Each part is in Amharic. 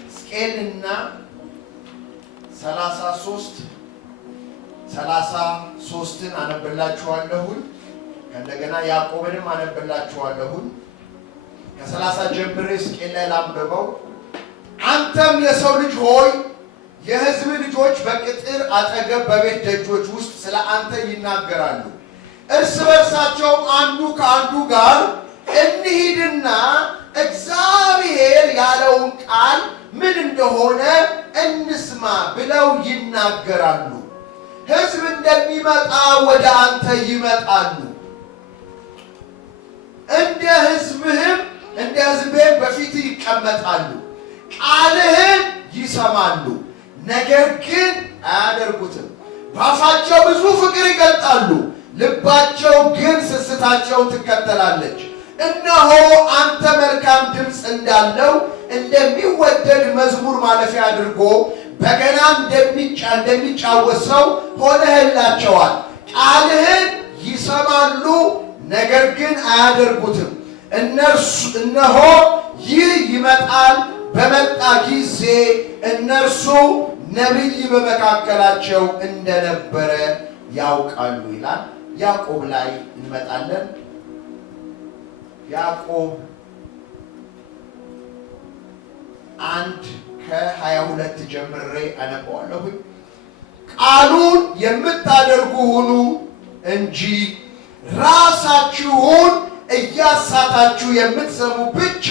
ሕዝቅኤልና 33ን አነብላችኋለሁ። እንደገና ያዕቆብንም አነብላችኋለሁ። ከ30 ጀምሬ ሕዝቅኤል ላይ ላንብበው። አንተም የሰው ልጅ ሆይ የሕዝብ ልጆች በቅጥር አጠገብ በቤት ደጆች ውስጥ ስለ አንተ ይናገራሉ። እርስ በርሳቸውም አንዱ ከአንዱ ጋር እንሂድና እግዚአብሔር ያለውን ቃል ምን እንደሆነ እንስማ ብለው ይናገራሉ። ሕዝብ እንደሚመጣ ወደ አንተ ይመጣሉ፣ እንደ ሕዝብህም በፊት ይቀመጣሉ። ቃልህን ይሰማሉ፣ ነገር ግን አያደርጉትም። በአፋቸው ብዙ ፍቅር ይገልጣሉ፣ ልባቸው ግን ስስታቸውን ትከተላለች። እነሆ አንተ መልካም ድምፅ እንዳለው እንደሚወደድ መዝሙር ማለፊያ አድርጎ በገና እንደሚጫወት ሰው ሆነህላቸዋል። ቃልህን ይሰማሉ፣ ነገር ግን አያደርጉትም። እነሆ ይህ ይመጣል፣ በመጣ ጊዜ እነርሱ ነቢይ በመካከላቸው እንደነበረ ያውቃሉ ይላል። ያዕቆብ ላይ እንመጣለን። ያዕቆብ 1:22 ጀምሬ አነባዋለሁ። ቃሉን የምታደርጉ ሁኑ እንጂ ራሳችሁን እያሳታችሁ የምትሰሙ ብቻ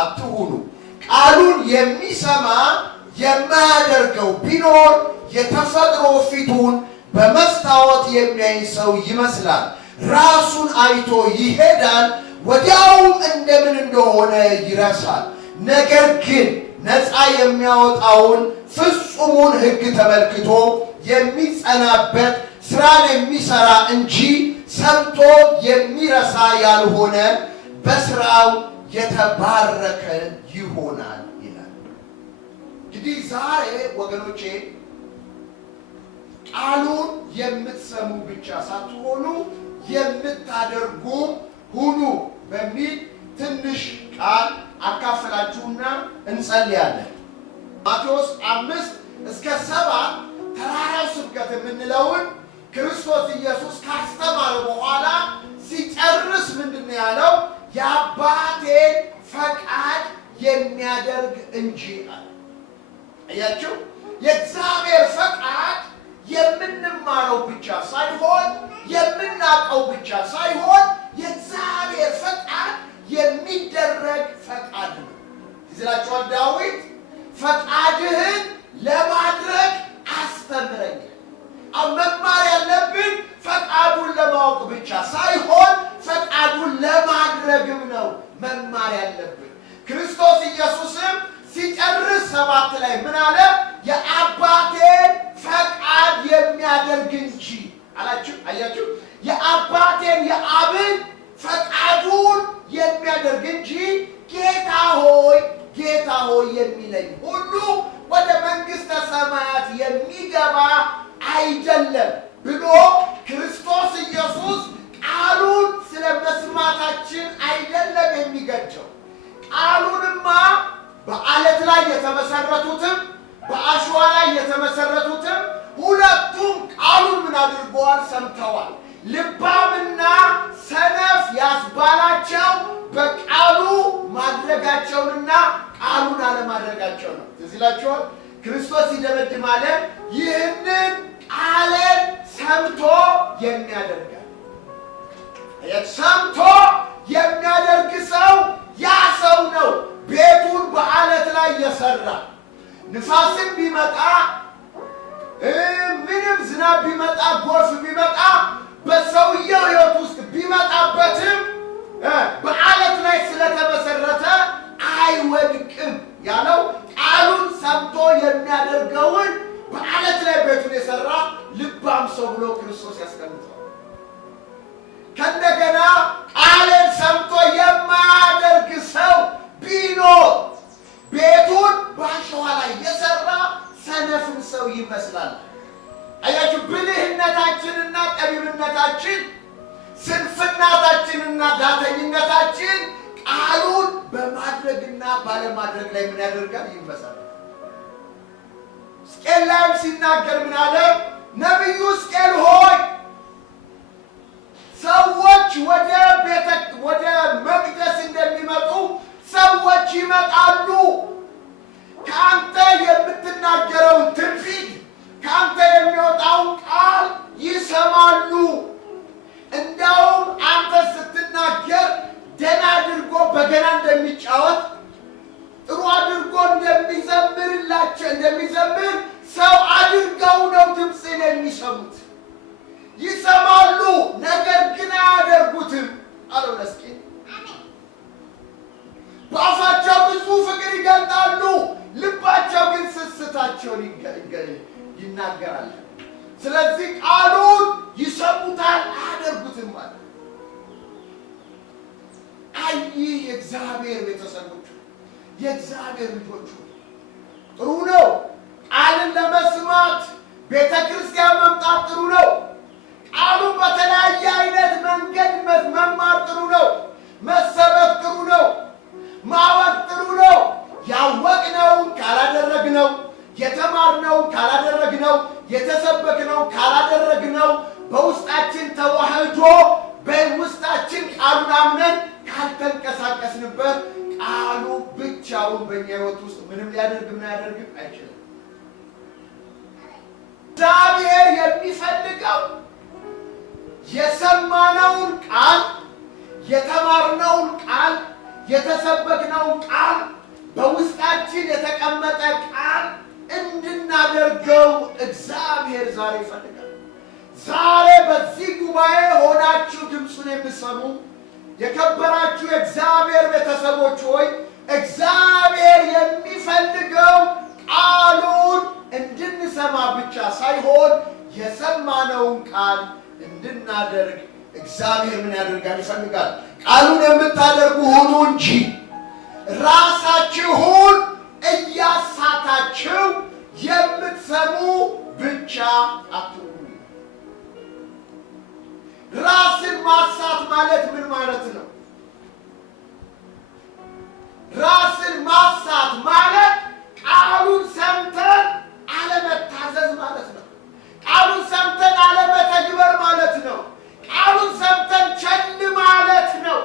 አትሁኑ። ቃሉን የሚሰማ የማያደርገው ቢኖር የተፈጥሮ ፊቱን በመስታወት የሚያይ ሰው ይመስላል። ራሱን አይቶ ይሄዳል፣ ወዲያውም እንደምን እንደሆነ ይረሳል። ነገር ግን ነፃ የሚያወጣውን ፍጹሙን ሕግ ተመልክቶ የሚጸናበት ስራን የሚሰራ እንጂ ሰምቶ የሚረሳ ያልሆነ በስራው የተባረከ ይሆናል ይላል። እንግዲህ ዛሬ ወገኖቼ ቃሉን የምትሰሙ ብቻ ሳትሆኑ የምታደርጉ ሁኑ በሚል ትንሽ ቃል አካፈላችሁና እንጸልያለን። ማቴዎስ 5-7 ተራራው ስብከት የምንለውን ክርስቶስ ኢየሱስ ካስተማረ በኋላ ሲጨርስ ምንድን ያለው? የአባቴን ፈቃድ የሚያደርግ እንጂ አለ። አያችሁ፣ የእግዚአብሔር ፈቃድ የምንማረው ብቻ ሳይሆን የምናውቀው ብቻ ሳይሆን የእግዚአብሔር ፈቃድ የሚደረግ ፈቃድ ነው። ይዝላችኋል። ዳዊት ፈቃድህን ለማድረግ አስተምረኝ። መማር ያለብን ፈቃዱን ለማወቅ ብቻ ሳይሆን ፈቃዱን ለማድረግም ነው መማር ያለብን። ክርስቶስ ኢየሱስም ሲጨርስ 7 ላይ ምን አለ? የአባቴን ፈቃድ የሚያደርግ እንጂ አላችሁ። አያችሁ፣ የአባቴን የአብን ፈቃዱን የሚያደርግ እንጂ ጌታ ሆይ ጌታ ሆይ የሚለኝ ሁሉ ወደ መንግሥተ ሰማያት የሚገባ አይደለም ብሎ ክርስቶስ ኢየሱስ ቃሉን ስለ መስማታችን አይደለም የሚገጨው። ቃሉንማ በአለት ላይ የተመሰረቱትም በአሸዋ ላይ የተመሰረቱትም ሁለቱም ቃሉን ምን አድርገዋል? ሰምተዋል። ልባምና ሰነፍ ያስባላቸው በቃሉ ማድረጋቸውንና ቃሉን አለማድረጋቸው ነው። ትዝ ይላችኋል። ክርስቶስ ሲደመድም አለ፣ ይህንን ቃልን ሰምቶ የሚያደርጋል። ሰምቶ የሚያደርግ ሰው ያ ሰው ነው ቤቱን በአለት ላይ የሰራ። ንፋስም ቢመጣ ምንም ዝናብ ቢመጣ ጎርፍ ቢመጣ በሰውየው ሕይወት ውስጥ ቢመጣበትም በአለት ላይ ስለተመሰረተ አይወድቅም ያለው ቃሉን ሰምቶ የሚያደርገውን በአለት ላይ ቤቱን የሰራ ልባም ሰው ብሎ ክርስቶስ ያስቀምጠዋል። ከእንደገና ቃልን ሰምቶ የማያደርግ ሰው ቢኖር ቤቱን በአሸዋ ላይ የሰራ ሰነፍን ሰው ይመስላል። አያችሁ፣ ብልህነታችንና ጠቢብነታችን ስንፍና በማድረግ ላይ ምን ያደርጋል? ይመሰራል። ሕዝቅኤል ላይም ሲናገር ምን አለ? ነቢዩ ሕዝቅኤል ሆይ ሰዎች ወደ መቅደስ እንደሚመጡ ሰዎች ይመጣሉ። ከአንተ የምትናገረውን ትንቢት፣ ከአንተ የሚወጣውን ቃል ይሰማሉ። እንደውም አንተ ስትናገር ደህና አድርጎ በገና እንደሚጫወት ጥሩ አድርጎ እንደሚዘምር ሰው አድርገው ነው ድምፅን የሚሰሙት። ይሰማሉ፣ ነገር ግን አያደርጉትም አለው ለሕዝቅኤል። በአፋቸው ብዙ ፍቅር ይገልጣሉ፣ ልባቸው ግን ስስታቸውን ይናገራል። ስለዚህ ቃሉን ይሰሙታል፣ አያደርጉትም ማለት። አይ የእግዚአብሔር ቤተሰቦች፣ የእግዚአብሔር ልጆች ጥሩ ነው። ቃልን ለመስማት ቤተ ክርስቲያን መምጣት ጥሩ ነው። ቃሉን በተለያየ አይነት መንገድ መማር ጥሩ ነው። መሰበክ ጥሩ ነው። ማወቅ ጥሩ ነው። ያወቅነውን ካላደረግነው፣ የተማርነውን ካላደረግነው፣ የተሰበክነው ካላደረግነው፣ በውስጣችን ተዋህዶ በውስጣችን ቃሉን አምነን ካልተንቀሳቀስንበት ቃሉ ብቻውን በእኛ ሕይወት ውስጥ ምንም ሊያደርግም አያደርግም አይችልም። እግዚአብሔር የሚፈልገው የሰማነውን ቃል፣ የተማርነውን ቃል፣ የተሰበክነውን ቃል፣ በውስጣችን የተቀመጠ ቃል እንድናደርገው እግዚአብሔር ዛሬ ይፈልጋል። ዛሬ በዚህ ጉባኤ ሆናችሁ ድምፁን የምትሰሙ የከበራችሁ የእግዚአብሔር ቤተሰቦች ሆይ እግዚአብሔር የሚፈልገው ቃሉን እንድንሰማ ብቻ ሳይሆን የሰማነውን ቃል እንድናደርግ እግዚአብሔር ምን ያደርጋል? ይፈልጋል። ቃሉን የምታደርጉ ሁኑ እንጂ ራሳችሁን እያሳታችሁ የምትሰሙ ብቻ አትሁኑ። ራስን ማሳት ማለት ምን ማለት ነው? ራስን ማሳት ማለት ቃሉን ሰምተን አለመታዘዝ ማለት ነው። ቃሉን ሰምተን አለመተግበር ማለት ነው። ቃሉን ሰምተን ቸል ማለት ነው።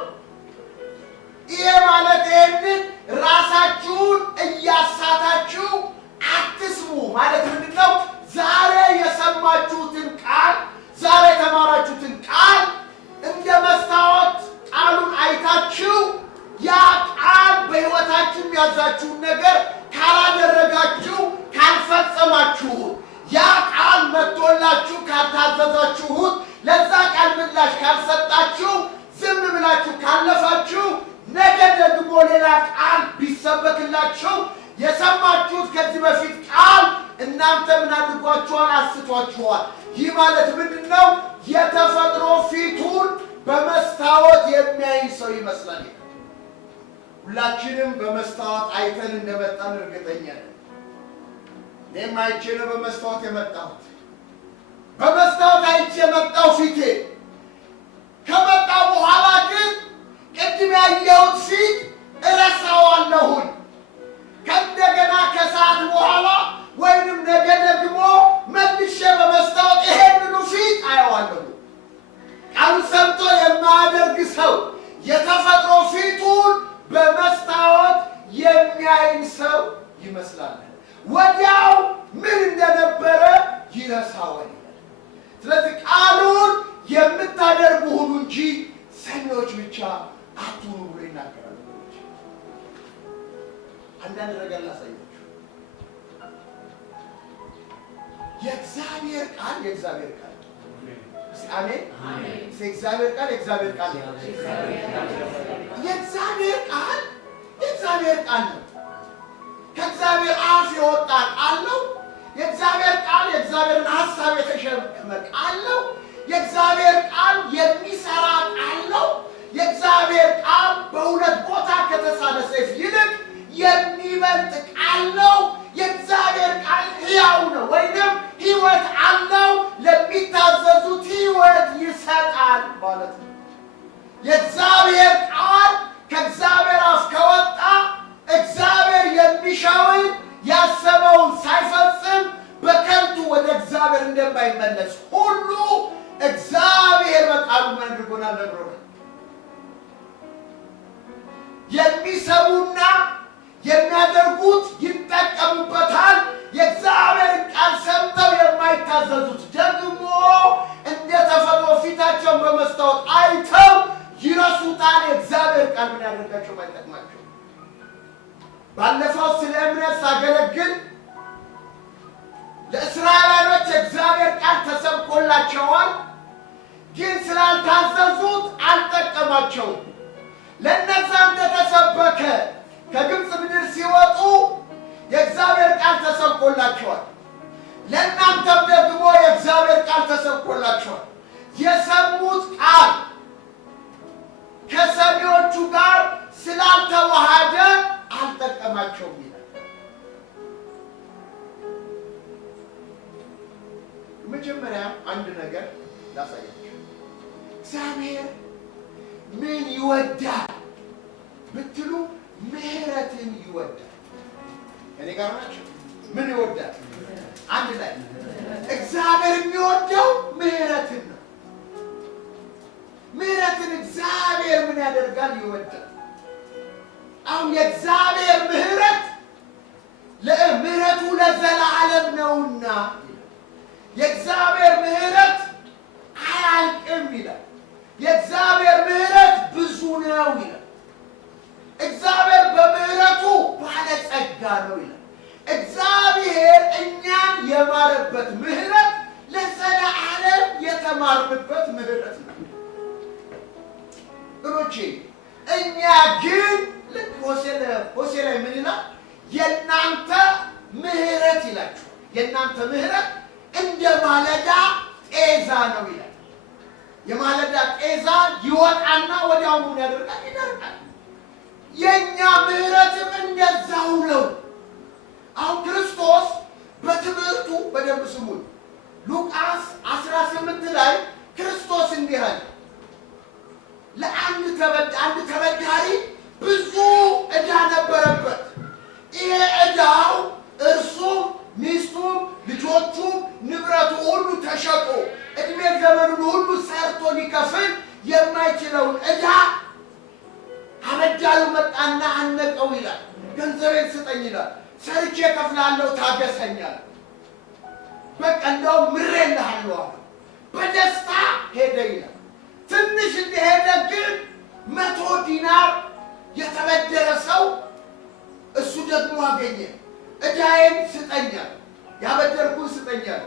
ይሄ ማለት ይሄንን ራሳችሁን እያሳታችሁ አትስሙ ማለት ምንድን ነው? ዛሬ የሰማችሁትን ቃል፣ ዛሬ የተማራችሁትን ቃል እንደ መስታወት ቃሉን አይታችሁ ያ ቃል በሕይወታችሁ ያዛችሁን ነገር ካላደረጋችሁ፣ ካልፈጸማችሁት፣ ያ ቃል መጥቶላችሁ ካልታዘዛችሁት፣ ለዛ ቃል ምላሽ ካልሰጣችሁ፣ ዝም ብላችሁ ካለፋችሁ፣ ነገ ደግሞ ሌላ ቃል ቢሰበክላችሁ የሰማችሁት ከዚህ በፊት ቃል እናንተ ምን አድርጓችኋል? አስቷችኋል። ይህ ማለት ምንድን ነው? የተፈጥሮ ፊቱን በመስታወት የሚያይ ሰው ይመስላል። ሁላችንም በመስታወት አይተን እንደመጣን እርግጠኛ ነን። እኔም አይቼ ነው በመስታወት የመጣሁት። በመስታወት አይቼ የመጣው ፊቴ ከመጣ በኋላ ግን ቅድም ያየሁት ፊት እረሳዋለሁኝ። ከእንደገና ከሰዓት በኋላ ወይንም ነገ ደግሞ መልሼ በመስታወት ይሄንኑ ፊት አየዋለሁ። ቃሉን ሰምቶ የማያደርግ ሰው የተፈጥሮ ፊቱን በመስታወት የሚያይን ሰው ይመስላል። ወዲያው ምን እንደነበረ ይረሳዋል። ስለዚህ ቃሉን የምታደርጉ ሁኑ እንጂ ሰሚዎች ብቻ አትሁኑ ብሎ ይናገራል። አንዳንድ ነገር ላሳያችሁ። የእግዚአብሔር ቃል የእግዚአብሔር ቃል አሜን። የእግዚአብሔር ቃል የእግዚአብሔር ቃል የእግዚአብሔር ቃል የእግዚአብሔር ቃል ነው። ከእግዚአብሔር አፍ የወጣ ቃል ነው። የእግዚአብሔር ቃል የእግዚአብሔርን ሀሳብ የተሸከመ ቃል ነው። የእግዚአብሔር ቃል የሚሰራ ቃል ነው። የእግዚአብሔር ቃል በሁለት ቦታ ከተሳለ ሰይፍ ይልቅ የሚበልጥ ቃል ነው። የእግዚአብሔር ቃል ሕያው ነው ወይንም ሕይወት አለው። ለሚታዘዙት ሕይወት ይሰጣል ማለት ነው። የእግዚአብሔር ቃል ከእግዚአብሔር አፍ ከወጣ እግዚአብሔር ይኖራል። የሚሰሙና የሚያደርጉት ይጠቀሙበታል። የእግዚአብሔርን ቃል ሰምተው የማይታዘዙት ደግሞ እንደ ተፈጥሮ ፊታቸውን በመስታወት አይተው ይረሱታል። የእግዚአብሔር ቃል ምን ያደርጋቸው? አይጠቅማቸው። ባለፈው ስለ እምነት ሳገለግል ለእስራኤላውያን የእግዚአብሔር ቃል ተሰብኮላቸዋል፣ ግን ስላልታዘዙት አልጠቀማቸውም። ለእነዛ እንደተሰበከ ከግብፅ ምድር ሲወጡ የእግዚአብሔር ቃል ተሰብኮላቸዋል። ለእናንተም ደግሞ የእግዚአብሔር ቃል ተሰብኮላቸዋል። የሰሙት ቃል ከሰሚዎቹ ጋር ስላልተዋሃደ አልጠቀማቸውም ይላል። መጀመሪያ አንድ ነገር ላሳያችሁ። እግዚአብሔር ምን ይወዳል ብትሉ ምህረትን ይወዳል። እኔ ጋር ናቸው። ምን ይወዳል? አንድ ላይ እግዚአብሔር የሚወደው ምህረትን ነው። ምህረትን እግዚአብሔር ምን ያደርጋል? ይወዳል። አሁን የእግዚአብሔር ምህረት ምህረቱ ለዘላለም ነውና የእግዚአብሔር ምህረት አያልቅም ይላል። የእግዚአብሔር ምህረት ብዙ ነው ይላል። እግዚአብሔር በምህረቱ ባለጸጋ ነው ይላል። እግዚአብሔር እኛን የማረበት ምህረት ለዘላለም የተማርንበት ምህረት ነው። እሮቼ እኛ ግን ልክ ሆሴ ላይ ምን ይላል? የእናንተ ምህረት ይላችኋል። የእናንተ ምህረት እንደ ማለዳ ጤዛ ነው ይላል። የማለዳ ጤዛ ይወጣና ወዲያውኑ ያደርጋል፣ ይደርቃል። የእኛ ምህረትም እንደዛው ነው። አሁን ክርስቶስ በትምህርቱ በደንብ ስሙን። ሉቃስ 18 ላይ ክርስቶስ እንዲህ አለ። ለአንድ ተበዳሪ ብዙ ዕዳ ነበረበት። ይሄ ዕዳው እርሱም ሚስቱም ልጆቹም ንብረቱ ሁሉ ተሸጦ እድሜ ዘመኑን ሁሉ ሰርቶ ሊከፍል የማይችለውን ዕዳ አበዳሪው መጣና አነቀው ይላል። ገንዘቤን ስጠኝ ይላል። ሰርቼ ከፍላለሁ፣ ታገሰኛል። በቃ እንደውም ምሬልሃለሁ አለ። በደስታ ሄደ ይላል። ትንሽ እንደሄደ ግን 100 ዲናር የተበደረ ሰው እሱ ደግሞ አገኘ። ዕዳዬን ስጠኛል፣ ያበደርኩን ስጠኛል።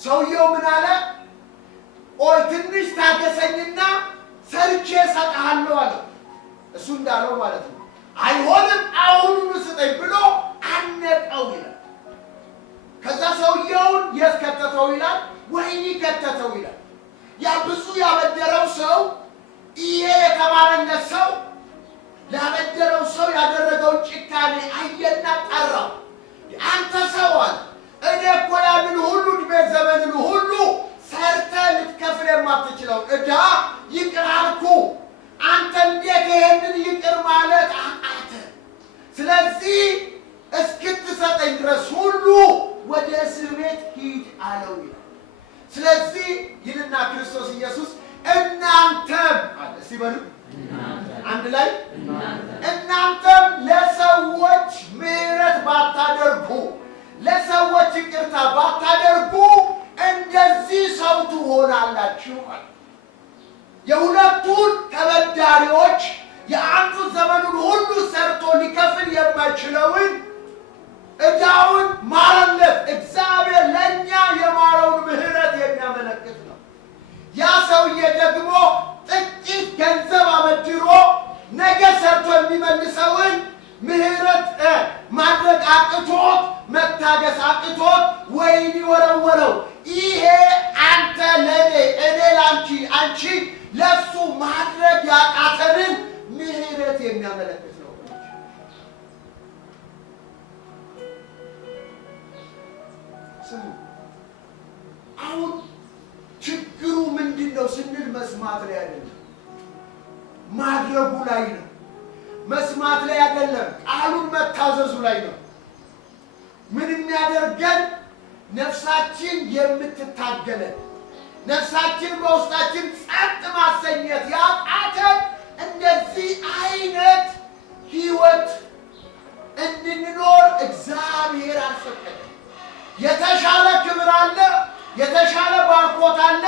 ሰውየው ምን አለ? ቆይ ትንሽ ታገሰኝና ሰርቼ እሰጥሃለሁ አለ። እሱ እንዳለው ማለት ነው። አይሆንም አሁኑኑ ስጠኝ ብሎ አነቀው ይላል። ከዛ ሰውየውን የት ከተተው ይላል? ወህኒ ከተተው ይላል። ያ ብዙ ያበደረው ሰው ይሄ የተባለለት ሰው ላበደረው ሰው ያደረገውን ጭካኔ አየና ጠራው። አንተ ሰው አለ፣ እኔ እኮ ያንን ሁሉ ዕድሜ ዘመንን ሁሉ ሰርተህ ልትከፍል የማትችለው ዕዳ ይቅር አልኩ። አንተ እንዴት ይሄንን ይቅር ማለት አቃተ? ስለዚህ እስክትሰጠኝ ድረስ ሁሉ ወደ እስር ቤት ሂድ አለው ይላል። ስለዚህ ይልና ክርስቶስ ኢየሱስ እናንተም አለ ሲበሉ አንድ ላይ እናንተም ለሰዎች ምህረት ባታደርጉ፣ ለሰዎች ይቅርታ ባታደርጉ እንደዚህ ሰው ትሆናላችሁ አለ። የሁለቱን ተበዳሪዎች የአንዱ ዘመኑን ሁሉ ሰርቶ ሊከፍል የማይችለውን ዕዳውን ማረለት። እግዚአብሔር ለእኛ የማረውን ምህረት የሚያመለክት ነው። ያ ሰውዬ ደግሞ ጥቂት ገንዘብ አበድሮ ነገ ሰርቶ የሚመልሰውን ምህረት ማድረግ አቅቶት መታገስ አቅቶት ወይኒ ወረወረው። ይሄ አንተ ለኔ እኔ ላንቺ አንቺ ለሱ ማድረግ ያቃተንን ምህረት የሚያመለክት ነው። ስሙ። አሁን ችግሩ ምንድን ነው ስንል መስማት ላይ አይደለም፣ ማድረጉ ላይ ነው። መስማት ላይ አይደለም፣ ቃሉን መታዘዙ ላይ ነው። ምን የሚያደርገን ነፍሳችን የምትታገለን ነፍሳችን በውስጣችን ጸጥ ማሰኘት ያቃተን እንደዚህ አይነት ህይወት እንድንኖር እግዚአብሔር አልፈቀደም። የተሻለ ክብር አለ፣ የተሻለ ባርኮት አለ፣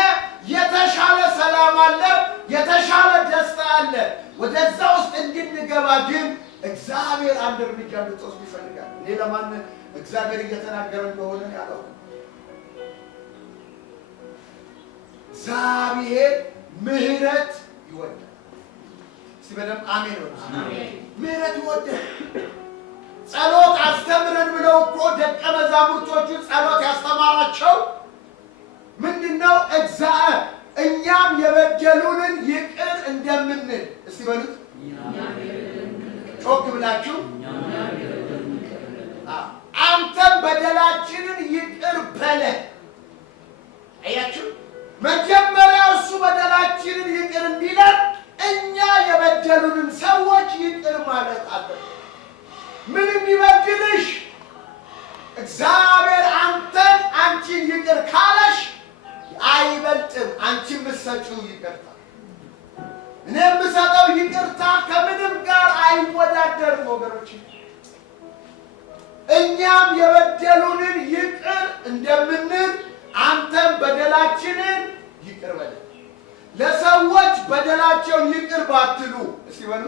የተሻለ ሰላም አለ፣ የተሻለ ደስታ አለ። ወደዛ ውስጥ እንድንገባ ግን እግዚአብሔር አንድ እርምጃ እንድትወስድ ይፈልጋል። እኔ ለማን እግዚአብሔር እየተናገረ እንደሆነ ያለው እግዚአብሔር ምህረት ይወዳል። እስቲ በደምብ አሜን ነው። ምህረት ይወዳል። ጸሎት አስተምረን ብለው እኮ ደቀ መዛሙርቶቹ ጸሎት ያስተማራቸው ምንድነው? እኛም የበደሉንን ይቅር እንደምንል። እስቲ በሉት ጮክ ብላችሁ። አንተም በደላችንን ይቅር በለን። አያችሁ፣ መጀመሪያ እሱ በደላችንን ይቅር እንዲለን እኛ የበደሉንን ሰዎች ይቅር ማለት አለብን። ምንም ይበድልሽ እግዚአብሔር አንተን አንቺን ይቅር ካለሽ አይበልጥም። አንቺ የምትሰጪው ይቅርታ፣ እኔ የምሰጠው ይቅርታ ከምንም ጋር አይወዳደርም ወገኖች። እኛም የበደሉንን ይቅር እንደምንል አንተም በደላችንን ይቅር በለን። ለሰዎች በደላቸውን ይቅር ባትሉ፣ እስቲ በሉ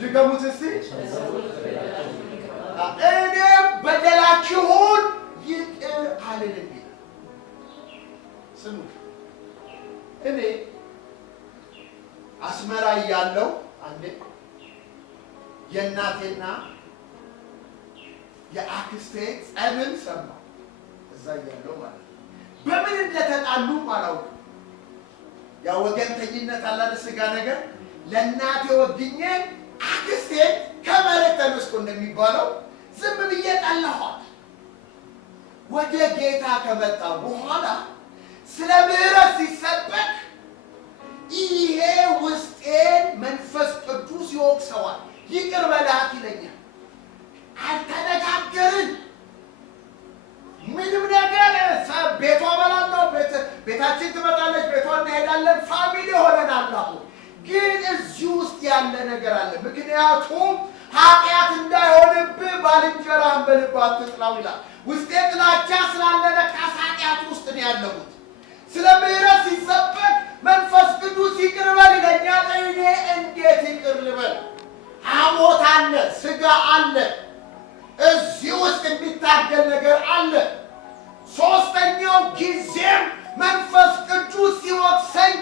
ድገሙት እስቲ። እኔም በደላችሁን ይቅር አልልም። ስሙ፣ እኔ አስመራ እያለሁ አንዴ የእናቴና የአክስቴ ጸብን ሰማሁ። እዛ እያለሁ ማለት ነው። በምን እንደተጣሉም አላውቅም። ያ ወገንተኝነት አለ ስጋ ነገር። ለእናቴ ወግኜ አክስቴ ከመሬት ተነስቶ እንደሚባለው ዝም ብዬ ጠላኋት። ወደ ጌታ ከመጣ በኋላ ስለ ምህረት ሲሰበክ ይሄ ውስጤን መንፈስ ቅዱስ ይወቅሰዋል። ይቅር በላት ይለኛል። አልተነጋገርን ምንም ነገር። ቤቷ በላለሁ፣ ቤታችን ትመጣለች፣ ቤቷ እንሄዳለን፣ ፋሚሊ ሆነናል። አሁን ግን እዚህ ውስጥ ያለ ነገር አለ። ምክንያቱም ኃጢአት እንዳይሆንብህ ባልንጀራህን በልብህ አትጥላው ይላል። ውስጤ ጥላቻ ስላለ ለካስ ኃጢአት ውስጥ ነው ያለሁት። ስለ ምህረት ሲሰበክ መንፈስ ቅዱስ ይቅር በል ይለኛል። እኔ እንዴት ይቅር ልበል? ሐሞት አለ፣ ስጋ አለ፣ እዚህ ውስጥ የሚታገል ነገር አለ። ሶስተኛው ጊዜም መንፈስ ቅዱስ ሲወቅሰኝ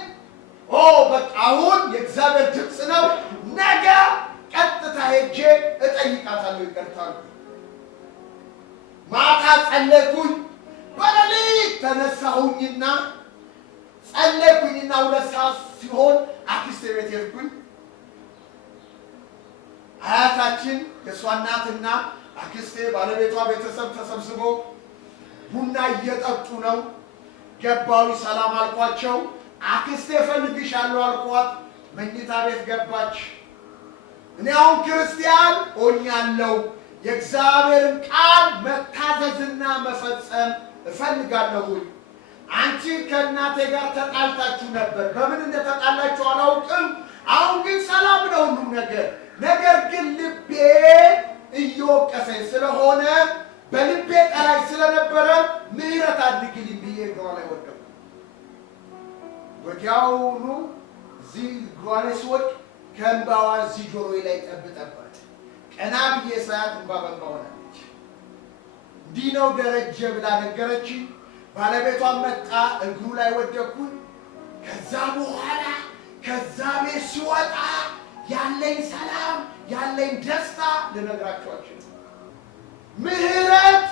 በቃ አሁን የእግዚአብሔር ድምፅ ነው። ነገ ቀጥታ ሄጄ እጠይቃታለሁ ይቅርታ። ማታ ጸለይኩኝ፣ በሌሊት ተነሳሁኝና ጸለይኩኝና 2 ሰዓት ሲሆን አክስቴ ቤት ሄድኩኝ። አያታችን የእሷ እናትና አክስቴ ባለቤቷ ቤተሰብ ተሰብስቦ ቡና እየጠጡ ነው። ገባዊ ሰላም አልኳቸው። አክስቴ እፈልግሻለሁ አልኳት። መኝታ ቤት ገባች። እኔ አሁን ክርስቲያን ሆኛለሁ። የእግዚአብሔርን ቃል መታዘዝና መፈጸም እፈልጋለሁ። አንቺ ከእናቴ ጋር ተጣልታችሁ ነበር። በምን እንደተጣላችሁ አላውቅም። አሁን ግን ሰላም ነው ሁሉም ነገር። ነገር ግን ልቤ እየወቀሰኝ ስለሆነ በልቤ ጠላይ ስለነበረ ምህረት አድርግልኝ ብዬ እግሯ ላይ ወደቅኩ። ወዲያውኑ እዚህ እግሯ ላይ ስወድቅ ከእንባዋ እዚህ ጆሮዬ ላይ ጠብጠባት። ቀና ብዬ ሳያት እንባ በእንባ ሆናለች። እንዲህ ነው ደረጀ ብላ ነገረችኝ። ባለቤቷን መጣ፣ እግሩ ላይ ወደቅኩኝ። ከዛ በኋላ ከዛ ቤት ሲወጣ ያለኝ ሰላም ያለኝ ደስታ ልነግራችሁ አልችልም። ምህረት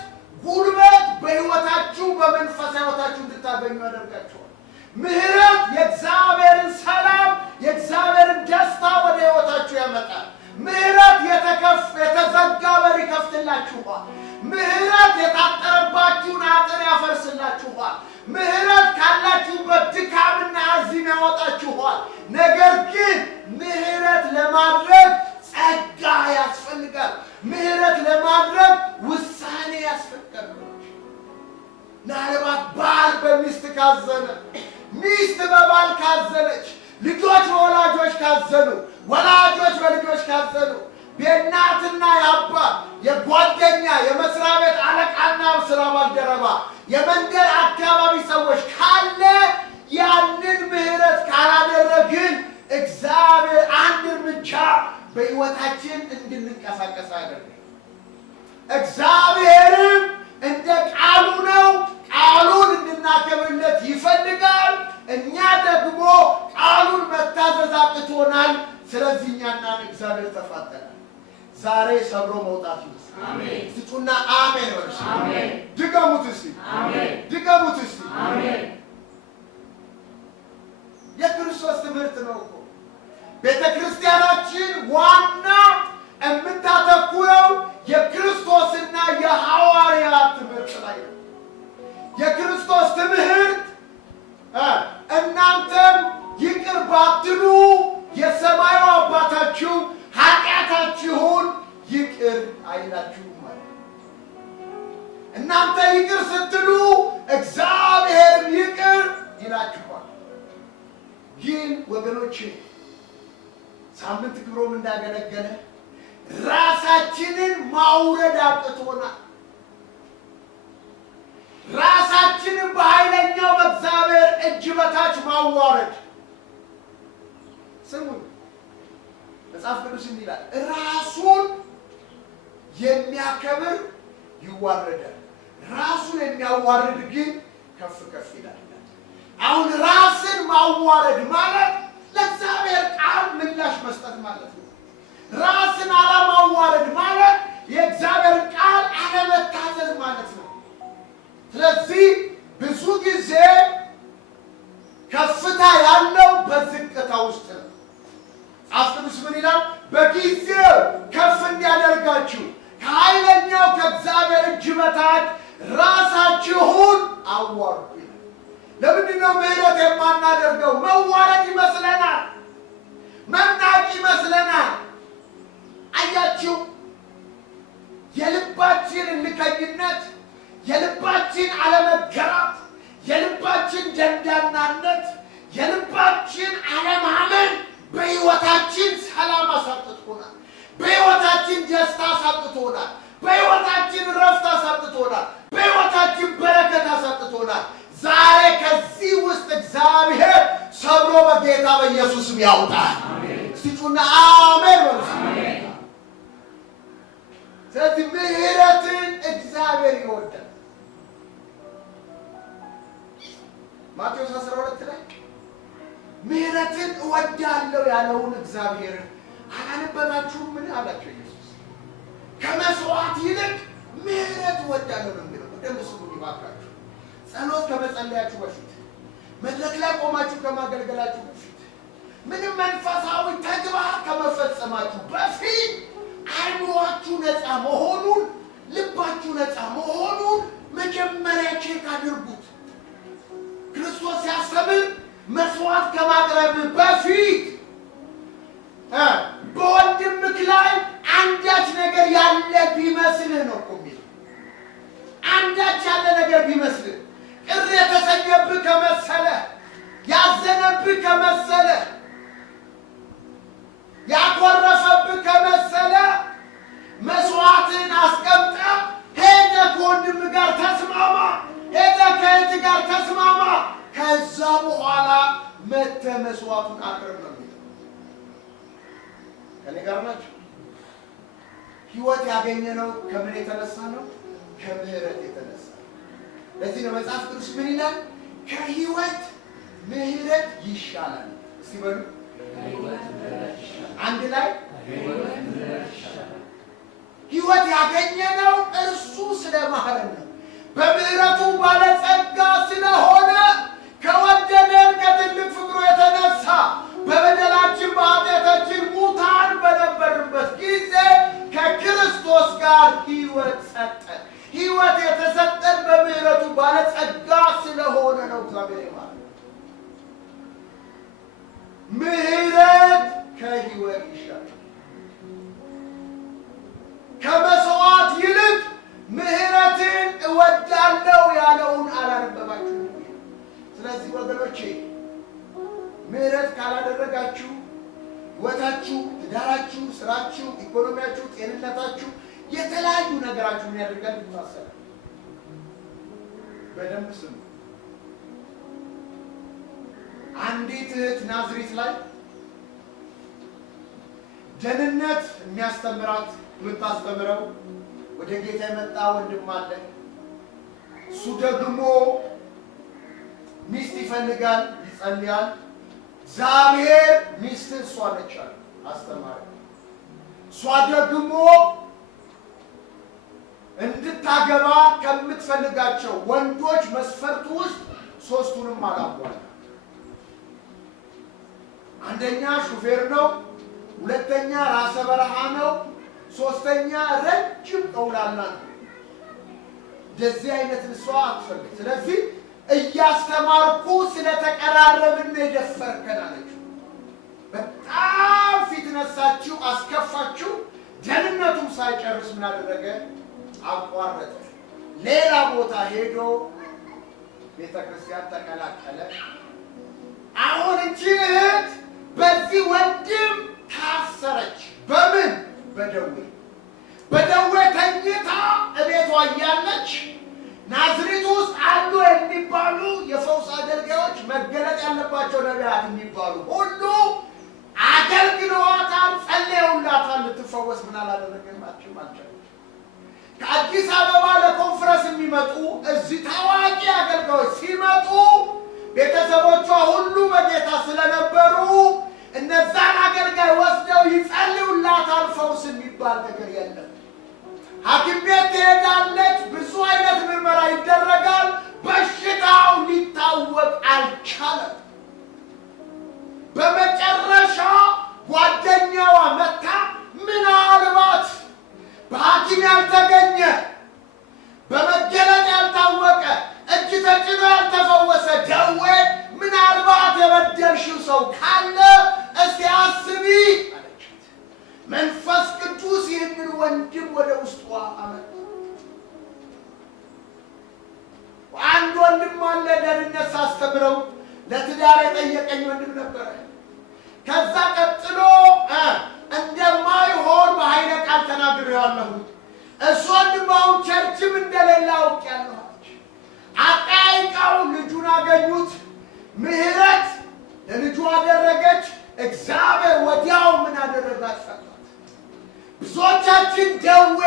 ጉልበት በህይወታችሁ በመንፈሳዊ ህይወታችሁ እንድታገኙ ያደርጋችኋል። ምህረት የእግዚአብሔርን ሰላም የእግዚአብሔርን ደስታ ወደ ህይወታችሁ ያመጣል። ምህረት የተዘጋ በር ይከፍትላችኋል። ምህረት የታጠረባችሁን አጥር ያፈርስላችኋል። ምህረት ካላችሁበት ድካምና አዚም ያወጣችኋል። ነገር ግን ምህረት ለማድረግ ጸጋ ያስፈልጋል። ምህረት ለማድረግ ውሳኔ ያስፈልጋል። ምናልባት ባል ካዘኑ፣ ወላጆች በልጆች ካዘኑ፣ የእናትና የአባት የጓደኛ የመስሪያ ቤት አለቃና ስራ ባልደረባ የመንደር አካባቢ ሰዎች ካለ ያንን ምህረት ካላደረግን እግዚአብሔር አንድ እርምጃ በሕይወታችን እንድንንቀሳቀስ ያደርጋል። እግዚአብሔርም እንደ ቃሉ ነው። ቃሉን እንድናከብርለት ይፈልጋል። እኛ ደግሞ ቃሉን መታዘዝ አቅቶናል። ስለዚህ እኛና እግዚአብሔር ተፋጠናል። ዛሬ ሰብሮ መውጣት ይሁን። አሜን። ስጡና አሜን ወርሽ። አሜን። ድገሙት እስቲ። አሜን። ድገሙት እስቲ። አሜን። የክርስቶስ ትምህርት ነው እኮ ቤተክርስቲያናችን ዋና የምታተኩረው የክርስቶስና የሐዋርያት ትምህርት ላይ ነው። የክርስቶስ ትምህርት እናንተም ይቅር ባትሉ የሰማዩ አባታችሁ ኃጢአታችሁን ይቅር አይላችሁም ማለት። እናንተ ይቅር ስትሉ እግዚአብሔር ይቅር ይላችኋል። ግን ወገኖቼ ሳምንት ክብሮም እንዳገለገለ ራሳችንን ማውረድ አቅቶናል። ራሳችንን በኃይለኛው በእግዚአብሔር እጅ በታች ማዋረድ። ስሙኝ፣ መጽሐፍ ቅዱስ እንዲህ ይላል፣ ራሱን የሚያከብር ይዋረዳል፣ ራሱን የሚያዋርድ ግን ከፍ ከፍ ይላል። አሁን ራስን ማዋረድ ማለት ለእግዚአብሔር ቃል ምላሽ መስጠት ማለት ነው። ራስን አለማዋረድ ማለት የእግዚአብሔር ቃል አለመታዘዝ ማለት ነው። ስለዚህ ብዙ ጊዜ ከፍታ ያለው በዝቅታ ውስጥ ነው። መጽሐፍ ቅዱስ ምን ይላል? በጊዜው ከፍ እንዲያደርጋችሁ ከኃይለኛው ከእግዚአብሔር እጅ በታች ራሳችሁን አዋርዱ ይላል። ለምንድን ነው ምህረት የማናደርገው? መዋረድ ይመስለናል፣ መናቅ ይመስለናል። አያችሁ፣ የልባችን እልከኝነት፣ የልባችን አለመገራት፣ የልባችን ደንዳናነት፣ የልባችን አለማመን በሕይወታችን ሰላም አሳጥቶናል። በሕይወታችን ደስታ አሳጥቶናል። በሕይወታችን ረፍት አሳጥቶናል። በሕይወታችን በረከት አሳጥቶናል። ዛሬ ከዚህ ውስጥ እግዚአብሔር ሰብሮ በጌታ በኢየሱስም ያውጣል። ሲጩና አሜን በሉ። ስለዚህ ምህረትን እግዚአብሔር ይወዳል። ማቴዎስ 12 ላይ ምህረትን እወዳለሁ ያለውን እግዚአብሔርን አላነበባችሁም? ምን አላቸው ኢየሱስ? ከመስዋዕት ይልቅ ምህረት እወዳለሁ ነው የሚለው። በደንብ ስሙኝ እባካችሁ። ጸሎት ከመጸለያችሁ በፊት፣ መድረክ ላይ ቆማችሁ ከማገልገላችሁ በፊት፣ ምንም መንፈሳዊ ተግባር ከመፈጸማችሁ በፊት አይምሯችሁ ነፃ መሆኑን፣ ልባችሁ ነፃ መሆኑን መጀመሪያ ቼክ አድርጉት። ክርስቶስ ሲያስተምር መስዋዕት ከማቅረብ በፊት በወንድምህ ላይ አንዳች ነገር ያለ ቢመስልህ ነው እኮ የሚለው። አንዳች ያለ ነገር ቢመስልህ፣ ቅር የተሰኘብህ ከመሰለ፣ ያዘነብህ ከመሰለ፣ ያኮረፈብህ ከመሰለ መስዋዕትን አስቀምጠህ ሄደህ ከወንድምህ ጋር ተስማማ፣ ሄደህ ከእህትህ ጋር ተስማማ። ከዛ በኋላ መጥተህ መስዋዕቱን አቅርብ ነው የሚለው። ከኔ ጋር ናቸው? ሕይወት ያገኘነው ከምን የተነሳ ነው? ከምህረት የተነሳ። ለዚህ ነው መጽሐፍ ቅዱስ ምን ይላል? ከሕይወት ምህረት ይሻላል። እስቲ በሉ አንድ ላይ ሕይወት ያገኘነው እርሱ ስለማረን ነው። በምህረቱ ባለጸጋ ስለሆነ ከወደደን ከትልቅ ፍቅሩ የተነሳ በበደላችን በኃጢአታችን ሙታን በነበርንበት ጊዜ ከክርስቶስ ጋር ሕይወት ሰጠን። ሕይወት የተሰጠን በምህረቱ ባለጸጋ ስለሆነ ነው። እግዚአብሔር ይባርክ። ምህረት ከሕይወት ይሻላል። ከመስዋዕት ይልቅ ምህረትን እወዳለሁ ያለውን አላነበባችሁም? ስለዚህ ወገኖቼ ምህረት ካላደረጋችሁ ህይወታችሁ፣ ትዳራችሁ፣ ስራችሁ፣ ኢኮኖሚያችሁ፣ ጤንነታችሁ የተለያዩ ነገራችሁ ምን ያደርጋል ይታሰራል። በደንብ ስሙ። አንዲት እህት ናዝሬት ላይ ደህንነት የሚያስተምራት የምታስተምረው ወደ ጌታ የመጣ ወንድም አለ። እሱ ደግሞ ሚስት ይፈልጋል፣ ይጸልያል። እግዚአብሔር ሚስት እሷ ነች አለ አስተማሪ። እሷ ደግሞ እንድታገባ ከምትፈልጋቸው ወንዶች መስፈርት ውስጥ ሶስቱንም አላሟላ። አንደኛ ሹፌር ነው፣ ሁለተኛ ራሰ በረሃ ነው፣ ሶስተኛ ረጅም ቀውላላ ነው። እንደዚህ አይነት እሷ አትፈልግ። ስለዚህ እያስተማርኩ ስለተቀራረብን የደፈርከን አለችው። በጣም ፊት ነሳችሁ፣ አስከፋችሁ። ደህንነቱም ሳይጨርስ ምን አደረገ? አቋረጠ። ሌላ ቦታ ሄዶ ቤተክርስቲያን ተቀላቀለ። አሁን እቺ እህት በዚህ ወንድም ታሰረች። በምን? በደዌ ተኝታ እቤቷ እያለች ናዝሬት ውስጥ አሉ የሚባሉ የፈውስ አገልጋዮች፣ መገለጥ ያለባቸው ነቢያት የሚባሉ ሁሉ አገልግለዋታል፣ ጸልየውላታል። ልትፈወስ ምን አላደረገችም? አልቻለችም። ከአዲስ አበባ ለኮንፈረንስ የሚመጡ እዚህ ታዋቂ አገልጋዮች ሲመጡ ቤተሰቦቿ ሁሉ በጌታ ስለነበሩ እነዛን አገልጋይ ወስደው ይጸልዩላታል። ፈውስ የሚባል ነገር የለም። ሐኪም ቤት ትሄዳለች። ብዙ አይነት ምርመራ ይደረጋል። በሽታው ሊታወቅ አልቻለም። በመጨረሻ ጓደኛዋ መታ ምናልባት በሐኪም ያልተገኘ በመገለጥ ያልታወቀ እጅ ተጭኖ ያልተፈወሰ ደዌ ምናልባት የበደልሽው ሰው ካለ እስቲ አስቢ አለቻት። መንፈስ ቅዱስ ይህንን ወንድም ወደ ውስጧ አመጣ። አንድ ወንድም አለ፣ ደህንነት ሳስተምረው ለትዳር የጠየቀኝ ወንድም ነበረ። ከዛ ቀጥሎ እንደማይሆን በኃይለ ቃል ተናግሬዋለሁ። እሱ ወንድም አሁን ቸርችም እንደሌለ አውቄያለሁ። አቃይቃው ልጁን አገኙት። ምህረት ለልጁ አደረገች። እግዚአብሔር ወዲያው ምን አደረጋት? ፈቷት። ብዙዎቻችን ደዌ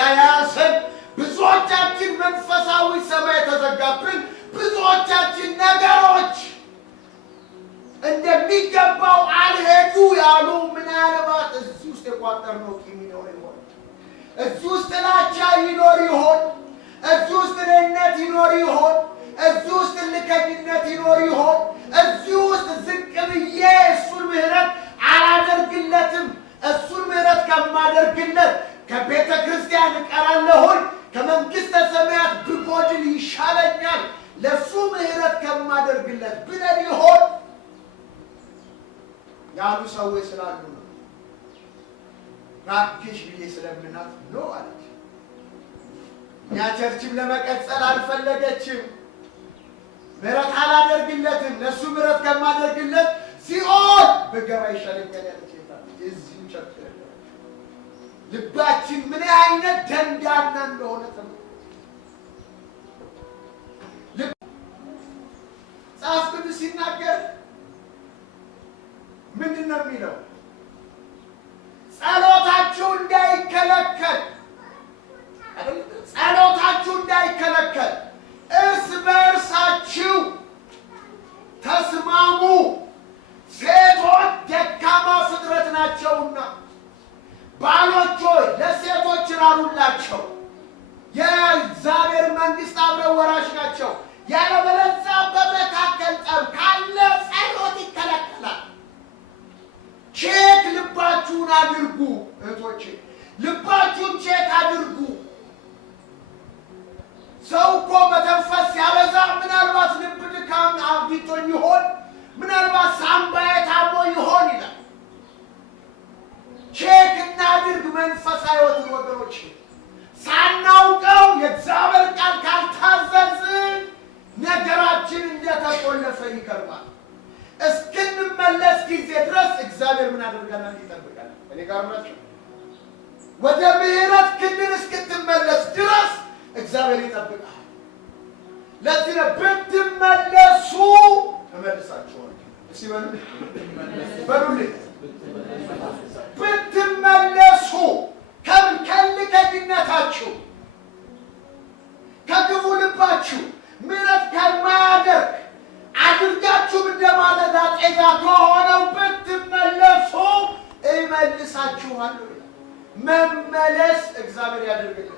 ያያሰን፣ ብዙዎቻችን መንፈሳዊ ሰማይ የተዘጋብን፣ ብዙዎቻችን ነገሮች እንደሚገባው አልሄዱ ያሉ ምናልባት እዚህ ውስጥ የቋጠርነው ቂም ይኖር ይሆን? እዚህ ውስጥ ጥላቻ ይኖር ይሆን? እዚህ ውስጥ እኔነት ይኖር ይሆን? እዚህ ውስጥ ልከኝነት ይኖር ይሆን? እዚህ ውስጥ ዝቅ ብዬ እሱን ምህረት አላደርግለትም፣ እሱን ምህረት ከማደርግለት ከቤተ ክርስቲያን እቀራለሁኝ፣ ከመንግሥተ ሰማያት ብጎድል ይሻለኛል ለሱ ምህረት ከማደርግለት ብለን ይሆን ያሉ ሰዎች ስላሉ ነው። ራክሽ ብዬ ስለምናት ነው አለች። እኛ ቸርችም ለመቀጠል አልፈለገችም። ምህረት አላደርግለትም፣ ለሱ ምህረት ከማደርግለት ሲኦል ብገባ ይሻለኛል ያለች እዚሁ ቸርች ልባችን ምን አይነት ደንዳና እንደሆነ መጽሐፍ ቅዱስ ሲናገር ምንድን ነው የሚለው? ጸሎታችሁ እንዳይከለከል እርስ በእርሳችሁ ተስማሙ፣ ሴቶች ደካማ ፍጥረት ናቸውና። ባሎች ሆይ ለሴቶች ራሩላቸው፣ የእግዚአብሔር መንግሥት አብረው ወራሽ ናቸው። ያለበለዚያ በመካከል ጠብ ካለ ጸሎት ይከለከላል። ቼክ ልባችሁን አድርጉ እህቶቼ፣ ልባችሁን ቼክ አድርጉ። ሰው እኮ መተንፈስ ሲያበዛ ምናልባት ልብ ድካም አግኝቶኝ ይሆን፣ ምናልባት ሳምባዬ ታሞ ይሆን ይላል። ቼክ እናድርግ መንፈሳዊ ሕይወትን ወገኖች። ሳናውቀው የእግዚአብሔር ቃል ካልታዘዝን ነገራችን እንደተቆለፈ ይከርማል። እስክንመለስ ጊዜ ድረስ እግዚአብሔር ምን አደርጋለሁ ይጠብቃል። እኔ ጋር ናቸው። ወደ ምህረት ክልል እስክትመለስ ድረስ እግዚአብሔር ይጠብቃል። ለዚህ ነው ብትመለሱ እመልሳችኋለሁ። እስቲ በሉልኝ ብትመለሱ ከልከኝነታችሁ ከክፉ ልባችሁ ምህረት ከማያደርግ አድርጋችሁ እንደማለዳ ጤዛ ከሆነው ብትመለሱ እመልሳችኋለሁ። መመለስ እግዚአብሔር ያደርግልን።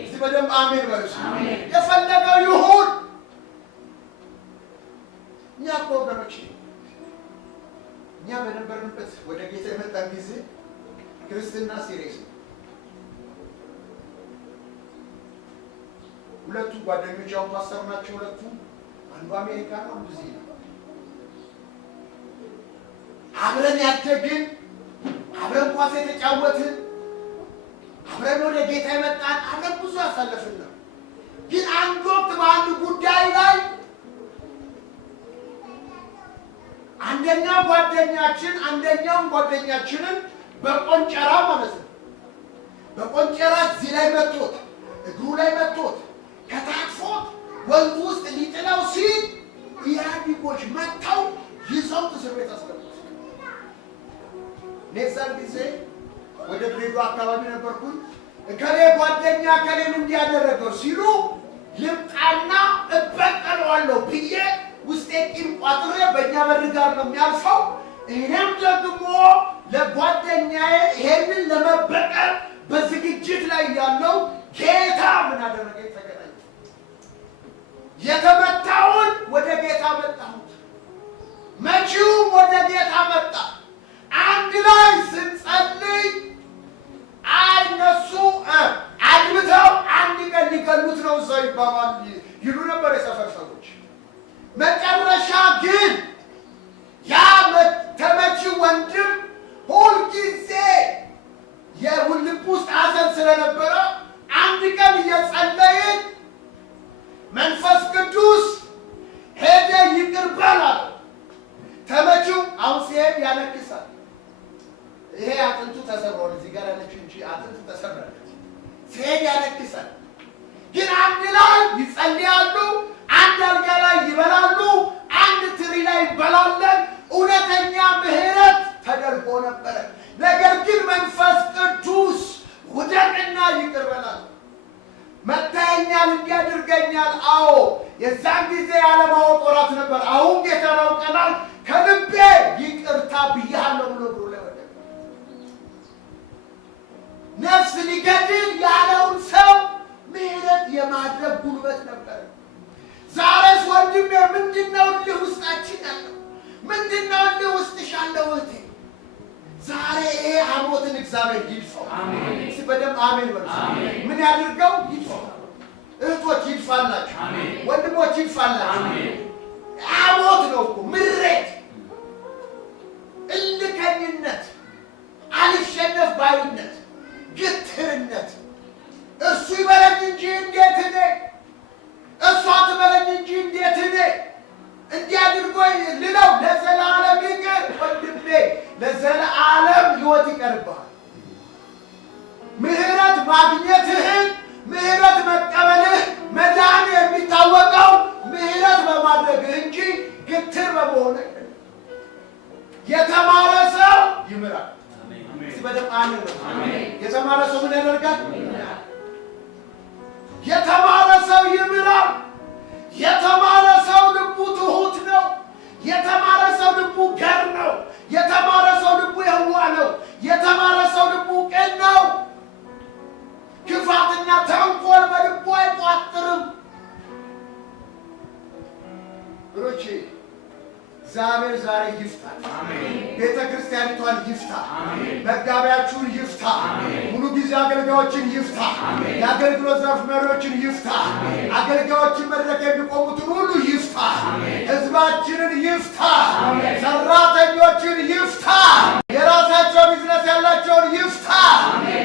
እዚህ በደንብ አሜን በሉ። የፈለገው ይሁን። እኛ እኮ ወገኖች እኛ በነበርንበት ወደ ጌታ የመጣን ጊዜ ክርስትና ሲሪየስ ነው። ሁለቱ ጓደኞች ያው ፓስተር ናቸው። ሁለቱ አንዱ አሜሪካ ነው፣ አንዱ እዚህ ነው። አብረን ያደግን፣ አብረን ኳስ የተጫወትን፣ አብረን ወደ ጌታ የመጣን፣ አብረን ብዙ አሳለፍን ነው። ግን አንድ ወቅት በአንድ ጉዳይ ላይ አንደኛውን ጓደኛችንን በቆንጨራ ማለት ነው በቆንጨራ እዚህ ላይ መቶት እግሩ ላይ መቶት ከታክፎት ወንዝ ውስጥ ሊጥለው ሲል ኢህአዴጎች መጥተው ይዘውት እስር ቤት አስገቡት። እኔዛን ጊዜ ወደ ድሬዳዋ አካባቢ ነበርኩኝ። እከሌ ጓደኛ እከሌን እንዲያደረገው ሲሉ ልምጣና እበቀለዋለሁ ብዬ ውስጤ ቂም ቋጥሬ በእኛ በር ጋር ነው የሚያልፈው። እኔም ደግሞ ለጓደኛዬ ይሄንን ለመበቀል በዝግጅት ላይ ያለው ጌታ ምን አደረገ? ተገናኘ። የተመታውን ወደ ጌታ መጣሁት፣ መቺውም ወደ ጌታ መጣ። አንድ ላይ ስንጸልይ እነሱ አድብተው አንድ ቀን ሊገሉት ነው እዛው ይባባል ይሉ ነበር የሰፈር ሰዎች። መጨረሻ ግን ያ ተመቺ ወንድም ሁልጊዜ የልብ ውስጥ ሐዘን ስለነበረ አንድ ቀን እየጸለይን መንፈስ ቅዱስ ሄደ ይቅር በል አለው። ተመቺው አሁን ሲሄድ ያለቅሳል። ይሄ አጥንቱ ተሰብሯል፣ እዚህ ጋር ያለችው እንጂ አጥንቱ ተሰብራለች። ሲሄድ ያለቅሳል። ግን አንድ ላይ ይጸልያሉ፣ አንድ አልጋ ላይ ይበላሉ፣ አንድ ትሪ ላይ ይበላለን። እውነተኛ ምህረት ተደርጎ ነበረ። ነገር ግን መንፈስ ቅዱስ ውደቅና ይቅር በላል። መታየኛል፣ እንዲያድርገኛል። አዎ የዛን ጊዜ ያለማወቅ ወራት ነበር። አሁን ጌታን አውቀናል። ከልቤ ይቅርታ ብያለሁ ብሎ ብሎ ለወደቀ ነፍስ ሊገድል ያለውን ሰው ምህረት የማድረግ ጉልበት ነበር። ዛሬስ ወንድሜ ምንድነው ልህ ውስጣችን ያለው? ምንድነው ልህ ውስጥሽ ያለው? እህቴ ዛሬ ይሄ ሐሞትን እግዚአብሔር ይድፋው። አሜን። እሺ በደምብ አሜን በሉ። ምን ያድርገው? ይድፋው። እህቶች ይድፋላችሁ፣ ወንድሞች ይድፋላችሁ። ሐሞት ነው እኮ ምሬት፣ እልከኝነት፣ አልሸነፍ ባይነት፣ ግትርነት። እሱ ይበለኝ እንጂ እንዴት እኔ፣ እሷ ትበለኝ እንጂ እንዴት እኔ እንዲያድርጎ ልለው ለዘላለም ይቅር። ወንድሜ ለዘላለም ሕይወት ይቀርብሃል። ምህረት ማግኘትህን፣ ምህረት መቀበልህ፣ መዳን የሚታወቀው ምህረት በማድረግህ እንጂ ግትር በመሆን አይደለም። የተማረ ሰው ይምራል። እስቲ በደምብ አሜን ነው። የተማረ ሰው ምን ያደርጋል? የተማረ ሰው ይምራል። የተማረ ሰው ልቡ ትሁት ነው። የተማረ ሰው ልቡ ገር ነው። የተማረ ሰው ልቡ የዋህ ነው። የተማረ ሰው ልቡ ቅን ነው። ክፋትና ተንኮል በልቡ አይቋጥርም። ብሮቼ እግዚአብሔር ዛሬ ይፍታ። ቤተ ክርስቲያኒቷን ይፍታ። መጋቢያችሁን ይፍታ። ሙሉ ጊዜ አገልጋዮችን ይፍታ። የአገልግሎት ዘርፍ መሪዎችን ይፍታ። አገልጋዮችን መድረክ የሚቆሙትን ሁሉ ይፍታ። ሕዝባችንን ይፍታ። ሰራተኞችን ይፍታ። የራሳቸው ቢዝነስ ያላቸውን ይፍታ።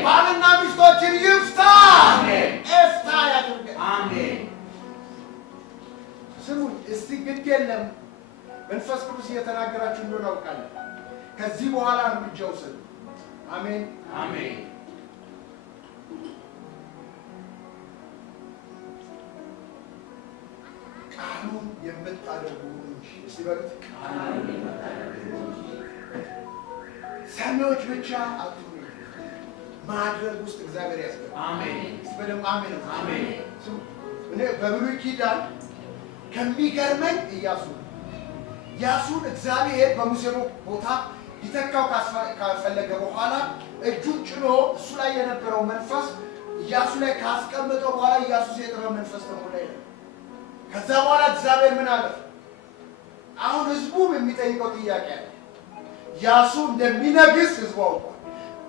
ባልና ሚስቶችን ይፍታ። ኤፍታ ያድርገን። ስሙኝ እስቲ ግድ የለም መንፈስ ቅዱስ እየተናገራችሁ እንደሆነ አውቃለሁ። ከዚህ በኋላ እርምጃ ውሰዱ። አሜን አሜን። ቃሉን የምታደርጉ እንጂ እስቲ በሉት ቃሉን የምታደርጉ እንጂ ሰሚዎች ብቻ አትሁኑ። ማድረግ ውስጥ እግዚአብሔር ያስገባል። አሜን። እስቲ በደምብ አሜን አሜን። እኔ በብሉይ ኪዳን ከሚገርመኝ ኢያሱን እግዚአብሔር በሙሴ ቦታ ይተካው ካስፈለገ በኋላ እጁን ጭኖ እሱ ላይ የነበረው መንፈስ ኢያሱ ላይ ካስቀመጠው በኋላ ኢያሱ የጥበብ መንፈስ ተሞላ ይላል። ከዛ በኋላ እግዚአብሔር ምን አለ? አሁን ህዝቡ የሚጠይቀው ጥያቄ አለ። ኢያሱ እንደሚነግስ ህዝቡ አውቋል።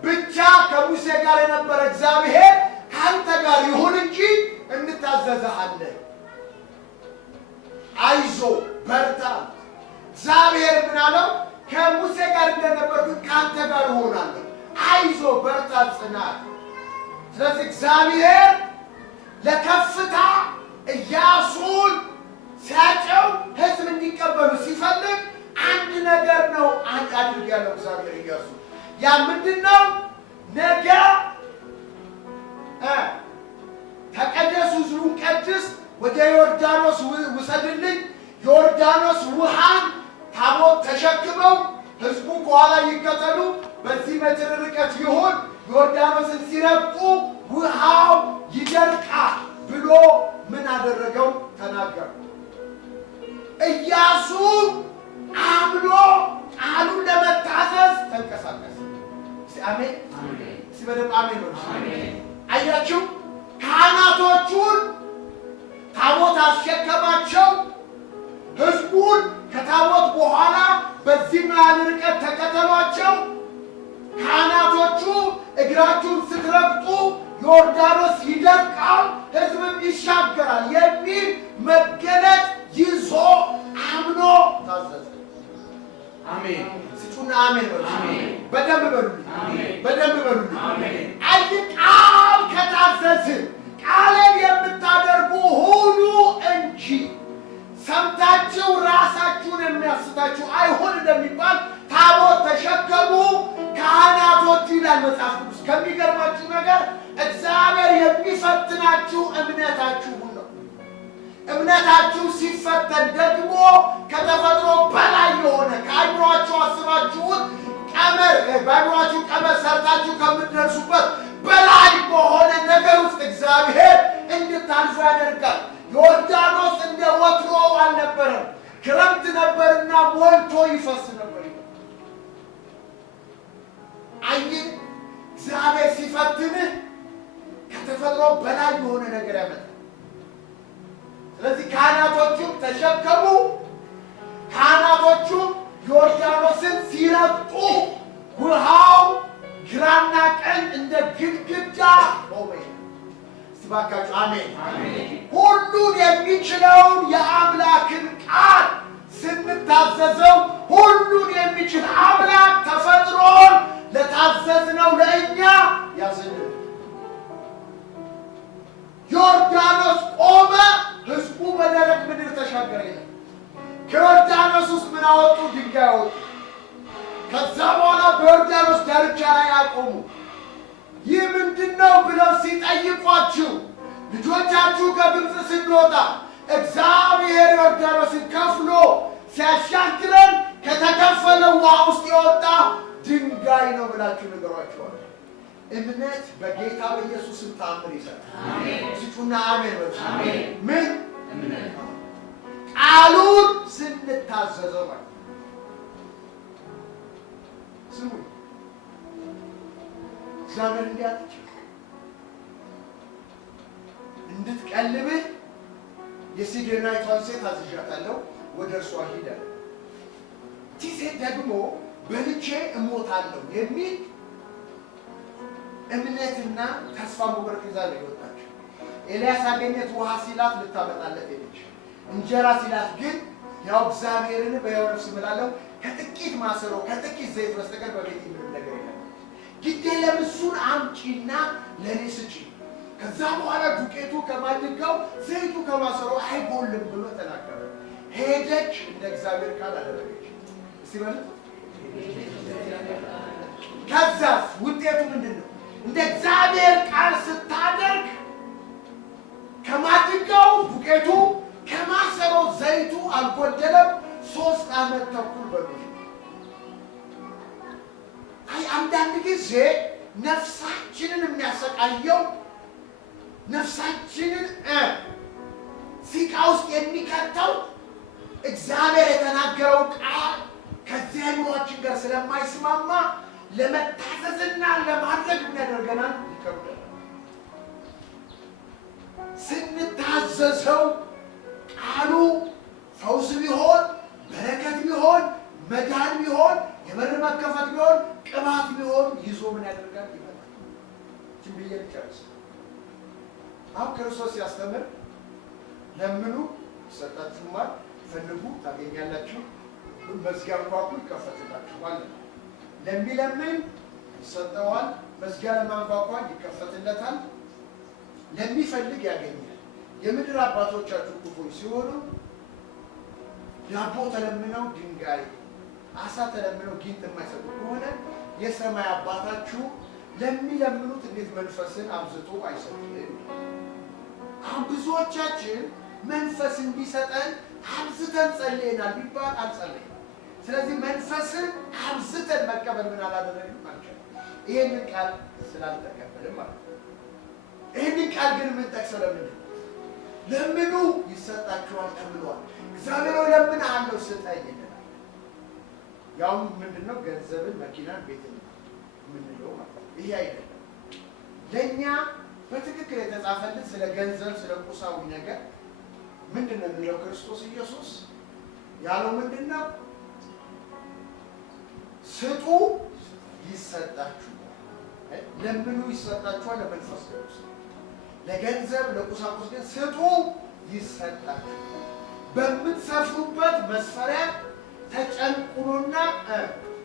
ብቻ ከሙሴ ጋር የነበረ እግዚአብሔር ካንተ ጋር ይሁን እንጂ እንታዘዝሃለን። አይዞ በርታ። እግዚአብሔር ምን አለው? ከሙሴ ጋር እንደነበርኩ ካንተ ጋር እሆናለሁ። አይዞ በርታ፣ ጽና። ስለዚህ እግዚአብሔር ለከፍታ ኢያሱን ሲያጨው ህዝብ እንዲቀበሉ ሲፈልግ አንድ ነገር ነው አድርግ ያለው እግዚአብሔር ኢያሱ። ያ ምንድነው? ነገ ተቀደሱ፣ ህዝቡን ቀድስ፣ ወደ ዮርዳኖስ ውሰድልኝ። ዮርዳኖስ ውሃን ታቦት ተሸክመው ህዝቡ ከኋላ ይከተሉ። በዚህ ሜትር ርቀት ይሁን። ዮርዳኖስን ሲረግጡ ውሃው ይደርቃል ብሎ ምን አደረገው? ተናገረ። ኢያሱ አምኖ ቃሉን ለመታዘዝ ተንቀሳቀሰ። እስቲ አሜን አሜን። እስቲ በደምብ አሜን ነው። አሜን። አያችሁ፣ ካህናቶቹን ታቦት አስሸከማቸው። ህዝቡን ከታቦት በኋላ በዚህ መሃል ርቀት ተከተሏቸው። ካህናቶቹ እግራችሁን ስትረግጡ ዮርዳኖስ ይደርቃል፣ ህዝብም ይሻገራል የሚል መገለጥ ይዞ አምኖ ታዘዘ። አሜን። ስጩና አሜን በሉ። አሜን። በደንብ በሉ። አሜን። በደንብ በሉ። አሜን። አይ ቃል ከታዘዝን ቃልን የምታደርጉ ሁሉ እንጂ ሰምታችሁ ራሳችሁን የሚያስታችሁ አይሆን እንደሚባል ታቦት ተሸከሙ ካህናቶቹ ይላል መጽሐፍ ቅዱስ። ከሚገርማችሁ ነገር እግዚአብሔር የሚፈትናችሁ እምነታችሁን ነው። እምነታችሁ ሲፈተን ደግሞ ከተፈጥሮ በላይ የሆነ ከአይምሯችሁ አስባችሁት ቀመር በአይምሯችሁ ቀመር ሰርታችሁ ከምትደርሱበት በላይ በሆነ ነገር ውስጥ እግዚአብሔር እንድታልፉ ያደርጋል። ዮርዳኖስ እንደ ወትሮው አልነበረም። ክረምት ነበርና ሞልቶ ይፈስ ነበር። አይን እግዚአብሔር ሲፈትንህ ከተፈጥሮ በላይ የሆነ ነገር ያመጣል። ስለዚህ ካህናቶቹም ተሸከሙ። ካህናቶቹም ዮርዳኖስን ሲረግጡ ውሃው ግራና ቀኝ እንደ ግድግዳ ቆመ። ሲባካችሁ አሜን አሜን። ሁሉን የሚችለውን የአምላክን ቃል ስንታዘዘው ሁሉን የሚችል አምላክ ተፈጥሮን ለታዘዝነው ለእኛ ያዝልን። ዮርዳኖስ ቆመ፣ ህዝቡ በደረቅ ምድር ተሻገረ ይላል። ከዮርዳኖስ ውስጥ ምን አወጡ? ድንጋይ አወጡ። ከዛ በኋላ በዮርዳኖስ ዳርቻ ላይ አቆሙ። ይህ ምንድነው ብለው ሲጠይቋችሁ ልጆቻችሁ ከግብፅ ስንወጣ እግዚአብሔር ዮርዳኖስን ከፍሎ ሲያሻግረን ከተከፈለው ውሃ ውስጥ የወጣ ድንጋይ ነው ብላችሁ ንገሯቸዋል። እምነት በጌታ በኢየሱስም ተአምር ይሰራል። አሜን። ስጩና አሜን በሉ። አሜን። ምን እምነት ቃሉን ስንታዘዘው ማለት ስሙ እግዚአብሔር እንዲያጥች እንድትቀልብህ የሲዶናዊቷን ሴት አዝዣታለሁ፣ ወደ እርሷ ሂድ አለ። ይህች ሴት ደግሞ በልቼ እሞታለሁ የሚል እምነትና ተስፋ መቁረጥ ይዛ ነው የወጣችው። ኤልያስ አገኘት ውሃ ሲላት ልታመጣለት ሄደች። እንጀራ ሲላት ግን ያው እግዚአብሔርን በሕያው ነፍስ እምላለሁ ከጥቂት ማሰሮ ከጥቂት ዘይት በስተቀር በቤት ምንም ነገር የለም። ግድ የለም እሱን አምጪና ለእኔ ስጪ፣ ከዛ በኋላ ዱቄቱ ከማድጋው ዘይቱ ከማሰሮ አይጎልም ብሎ ተናገረ። ሄደች፣ እንደ እግዚአብሔር ቃል አደረገች። እስቲ በሉ ከዛስ ውጤቱ ምንድን ነው? እንደ እግዚአብሔር ቃል ስታደርግ ከማድጋው ዱቄቱ ከማሰሮው ዘይቱ አልጎደለም። 3 ዓመት ተኩል በሉ። አይ አንዳንድ ጊዜ ነፍሳችንን የሚያሰቃየው ነፍሳችንን ሲቃ ውስጥ የሚከተው እግዚአብሔር የተናገረው ቃል ከዚህ አእምሯችን ጋር ስለማይስማማ ለመታዘዝና ለማድረግ የሚያደርገናል ይከብዳል። ስንታዘዘው ቃሉ ፈውስ ቢሆን በረከት ቢሆን መዳን ቢሆን የበር መከፈት ቢሆን ቅባት ቢሆን ይዞ ምን ያደርጋል? ይመጣል። ዝም ብዬ ልጨርስ። አሁን ክርስቶስ ያስተምር ለምኑ ይሰጣችሁማል፣ ፈልጉ ታገኛላችሁ፣ መዝጊያ አንኳኩ ይከፈትላችኋል። ለሚለምን ይሰጠዋል፣ መዝጊያ ለማንኳኳ ይከፈትለታል፣ ለሚፈልግ ያገኛል። የምድር አባቶቻችሁ ክፉዎች ሲሆኑ ዳቦ ተለምነው ድንጋይ፣ አሳ ተለምነው ጊንጥ የማይሰጡ ከሆነ የሰማይ አባታችሁ ለሚለምኑት እንዴት መንፈስን አብዝቶ አይሰጥም? አሁን ብዙዎቻችን መንፈስ እንዲሰጠን አብዝተን ጸልየናል ቢባል አልጸለይም። ስለዚህ መንፈስን አብዝተን መቀበል ምን አላደረግንም ማለት ነው። ይሄንን ቃል ስላልተቀበልን ማለት ነው። ይሄንን ቃል ግን የምንጠቅሰው ለምን ነው? ለምኑ ይሰጣችኋል ተብሏል። እግዚአብሔር ሆይ ለምንሃለሁ ስጠኝ ይላል። ያውም ምንድነው? ገንዘብን፣ መኪናን፣ ቤትን የምንለው ማለት ነው። ይሄ አይደለም ለእኛ በትክክል የተጻፈልን ስለ ገንዘብ፣ ስለ ቁሳዊ ነገር ምንድነው የሚለው? ክርስቶስ ኢየሱስ ያለው ምንድነው? ስጡ ይሰጣችኋል፣ ለምኑ ይሰጣችኋል። ለመንፈስ ቅዱስ ለገንዘብ ለቁሳቁስ ግን ስጡ ይሰጣችኋል። በምትሰፍሩበት መስፈሪያ ተጨንቁኖና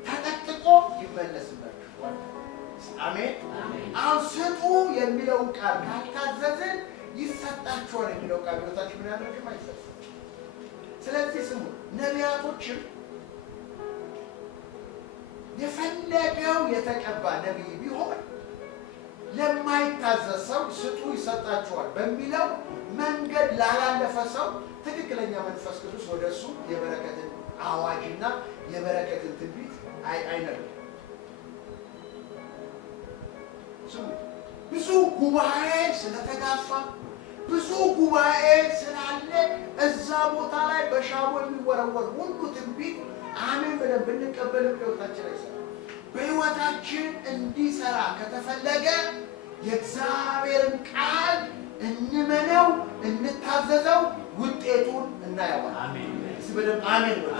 ተጠቅጥቆ ይመለስላችኋል። አሜን። አሁን ስጡ የሚለውን ቃል ካልታዘዝን ይሰጣችኋል የሚለው ቃል ህይወታችን ምን ያደርግም አይሰጥም። ስለዚህ ስሙ፣ ነቢያቶችም የፈለገው የተቀባ ነቢይ ቢሆን ለማይታዘዝ ሰው ስጡ ይሰጣችኋል በሚለው መንገድ ላላለፈ ሰው ትክክለኛ መንፈስ ቅዱስ ወደ እሱ የበረከትን አዋጅና የበረከትን ትንቢት አይነግርም። ስሙ፣ ብዙ ጉባኤ ስለተጋፋ ብዙ ጉባኤ ስላለ እዛ ቦታ ላይ በሻቦ የሚወረወር ሁሉ ትንቢት አሜን ብለን ብንቀበልም ህይወታችን አይሰራም። በህይወታችን እንዲሰራ ከተፈለገ የእግዚአብሔርን ቃል እንመነው፣ እንታዘዘው፣ ውጤቱን እናየዋለን። እስቲ በደንብ አሜን በሉ።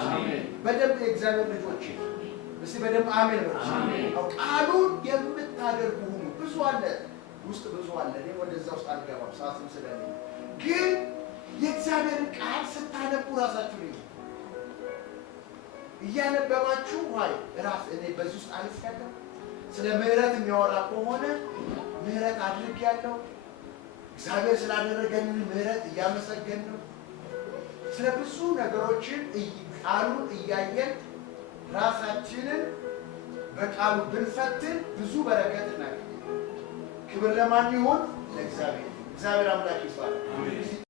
በደንብ የእግዚአብሔር ልጆች እስቲ በደንብ አሜን በሉ። ቃሉን የምታደርጉ ሁሉ ብዙ አለ ውስጥ ብዙ አለ። እኔ ወደዛ ውስጥ አልገባም ሰዓትም ስለሌለ፣ ግን የእግዚአብሔርን ቃል ስታነቡ ራሳችሁ ነው እያነበባችሁ ዋይ ራስ እኔ በዚህ ውስጥ አልፈያለሁ። ስለ ምህረት የሚያወራ ከሆነ ምህረት አድርጌያለሁ፣ እግዚአብሔር ስላደረገልን ምህረት እያመሰገን ነው። ስለ ብዙ ነገሮችን ቃሉን እያየን ራሳችንን በቃሉ ብንፈትን ብዙ በረከት እናገኛለን። ክብር ለማን ይሁን? ለእግዚአብሔር። እግዚአብሔር አምላክ ይባላል።